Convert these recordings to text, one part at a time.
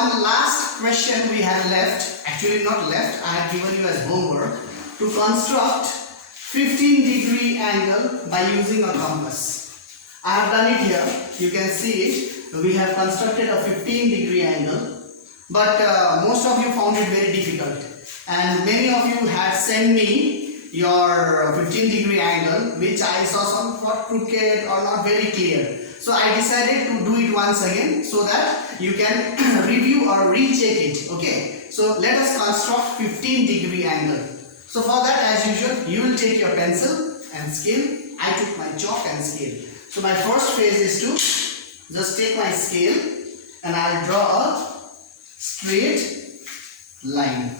one last question we have left, actually not left, I have given you as homework to construct 15-degree angle by using a compass. I have done it here, you can see it. We have constructed a 15-degree angle, but most of you found it very difficult, and many of you had sent me your 15-degree angle which I saw somewhat crooked or not very clear. So I decided to do it once again so that you can review or recheck it. Okay, so let us construct 15-degree angle. So for that, as usual, you will take your pencil and scale. I took my chalk and scale. So my first phase is to just take my scale and I'll draw a straight line.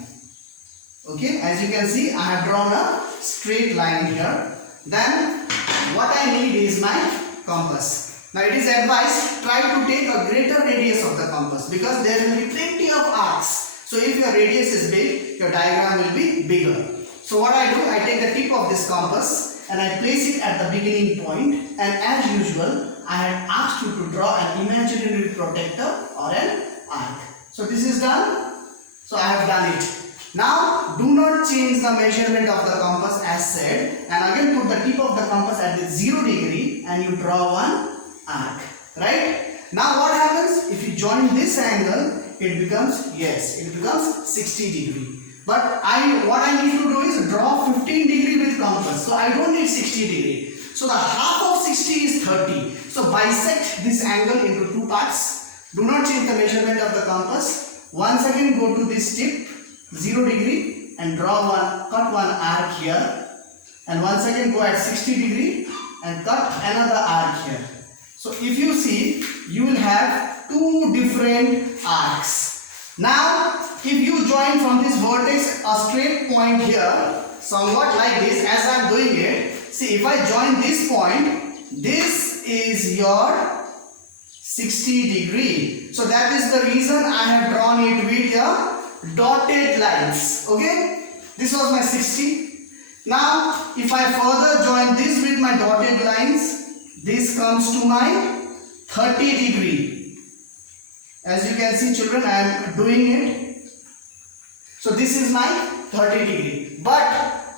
Okay, as you can see, I have drawn a straight line here. Then what I need is my compass. Now it is advised, try to take a greater radius of the compass because there will be plenty of arcs. So if your radius is big, your diagram will be bigger. So what I do, I take the tip of this compass and I place it at the beginning point, and as usual, I had asked you to draw an imaginary protector or an arc. So this is done. So I have done it. Now do not change the measurement of the compass as said, and again put the tip of the compass at the 0 degree and you draw one arc, right? Now what happens if you join this angle? It becomes 60 degree. But what I need to do is draw 15 degree with compass, so I don't need 60 degree. So the half of 60 is 30. So bisect this angle into two parts. Do not change the measurement of the compass. Once again go to this tip 0 degree and cut one arc here, and once again go at 60 degree and cut another arc here. So if you see, you will have two different arcs. Now if you join from this vertex a straight point here, somewhat like this as I am doing it, see if I join this point, this is your 60 degree. So that is the reason I have drawn it with your dotted lines. Okay, this was my 60. Now if I further join this with my dotted lines, this comes to my 30 degree. As you can see children, I am doing it. So this is my 30 degree, but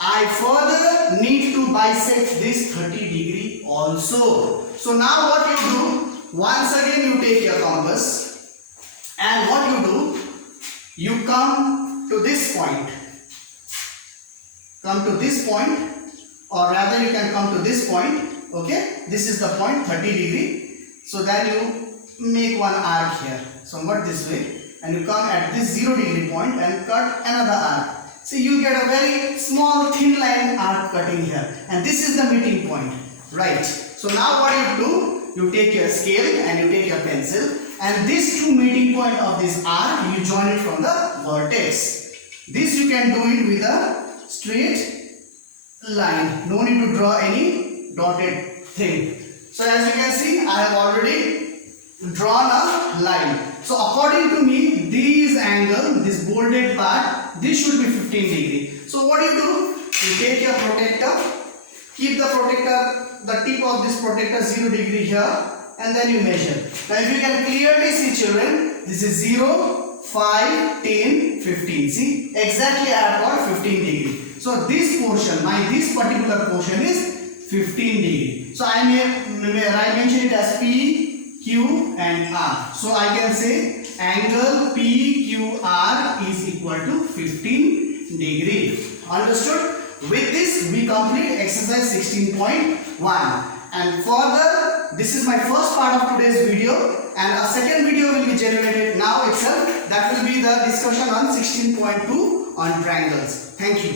I further need to bisect this 30 degree also. So now what you do, once again you take your compass and what you do, you come to this point, or rather you can come to this point. Okay, this is the point 30 degree. So then you make one arc here, somewhat this way, and you come at this 0 degree point and cut another arc. See, you get a very small thin line arc cutting here, and this is the meeting point, right? So now what you do, you take your scale and you take your pencil, and this two meeting point of this arc, you join it from the vertex. This you can do it with a straight line. No need to draw any dotted thing. So as you can see, I have already drawn a line. So according to me, this angle, this bolded part, this should be 15 degree. So what do? You take your protector, keep the tip of this protector 0 degree here, and then you measure. Now if you can clearly see children, this is 0, 5, 10, 15. See, exactly I have got 15 degree. So this portion, this particular portion is 15 degree. So I mention it as P, Q and R. So I can say angle PQR is equal to 15 degree. Understood? With this we complete exercise 16.1. And further, this is my first part of today's video, and a second video will be generated now itself. That will be the discussion on 16.2 on triangles. Thank you.